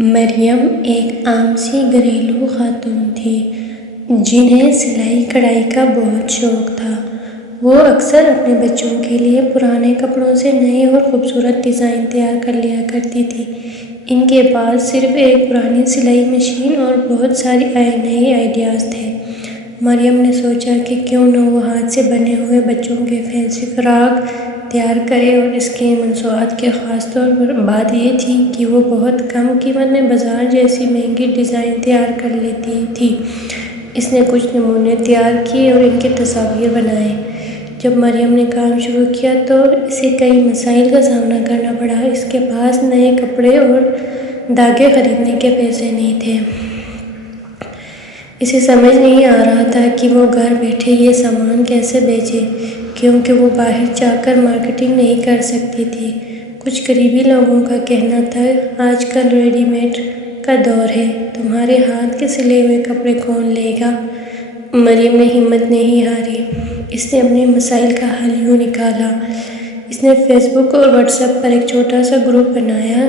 مریم ایک عام سی گھریلو خاتون تھی جنہیں سلائی کڑھائی کا بہت شوق تھا۔ وہ اکثر اپنے بچوں کے لیے پرانے کپڑوں سے نئے اور خوبصورت ڈیزائن تیار کر لیا کرتی تھی۔ ان کے پاس صرف ایک پرانی سلائی مشین اور بہت ساری نئے آئیڈیاز تھے۔ مریم نے سوچا کہ کیوں نہ وہ ہاتھ سے بنے ہوئے بچوں کے فینسی فراق تیار کرے، اور اس کی مصنوعات کی خاص طور پر بات یہ تھی کہ وہ بہت کم قیمت میں بازار جیسی مہنگی ڈیزائن تیار کر لیتی تھی۔ اس نے کچھ نمونے تیار کیے اور ان کے تصاویر بنائے۔ جب مریم نے کام شروع کیا تو اسے کئی مسائل کا سامنا کرنا پڑا۔ اس کے پاس نئے کپڑے اور دھاگے خریدنے کے پیسے نہیں تھے۔ اسے سمجھ نہیں آ رہا تھا کہ وہ گھر بیٹھے یہ سامان کیسے بیچے، کیونکہ وہ باہر جا کر مارکیٹنگ نہیں کر سکتی تھی۔ کچھ قریبی لوگوں کا کہنا تھا، آج کل ریڈی میڈ کا دور ہے، تمہارے ہاتھ کے سلے ہوئے کپڑے کون لے گا؟ مریم نے ہمت نہیں ہاری۔ اس نے اپنے مسائل کا حل یوں نکالا۔ اس نے فیس بک اور واٹس ایپ پر ایک چھوٹا سا گروپ بنایا۔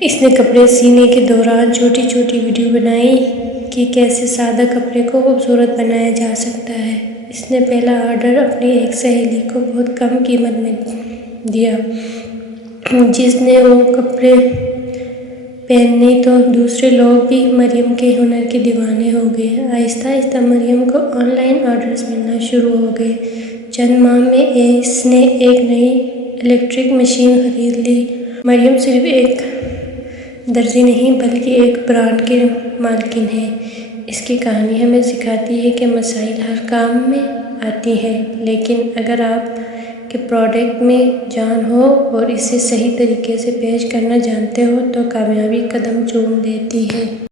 اس نے کپڑے سینے کے دوران چھوٹی چھوٹی ویڈیو بنائی کہ کیسے سادہ کپڑے کو خوبصورت بنایا جا سکتا ہے۔ اس نے پہلا آرڈر اپنی ایک سہیلی کو بہت کم قیمت میں دیا، جس نے وہ کپڑے پہنے تو دوسرے لوگ بھی مریم کے ہنر کے دیوانے ہو گئے۔ آہستہ آہستہ مریم کو آن لائن آرڈرز ملنا شروع ہو گئے۔ چند ماہ میں اس نے ایک نئی الیکٹرک مشین خرید لی۔ مریم صرف ایک درزی نہیں بلکہ ایک برانڈ کی مالکن ہے۔ اس کی کہانی ہمیں سکھاتی ہے کہ مسائل ہر کام میں آتی ہیں، لیکن اگر آپ کے پروڈکٹ میں جان ہو اور اسے صحیح طریقے سے پیش کرنا جانتے ہو تو کامیابی قدم چوم لیتی ہے۔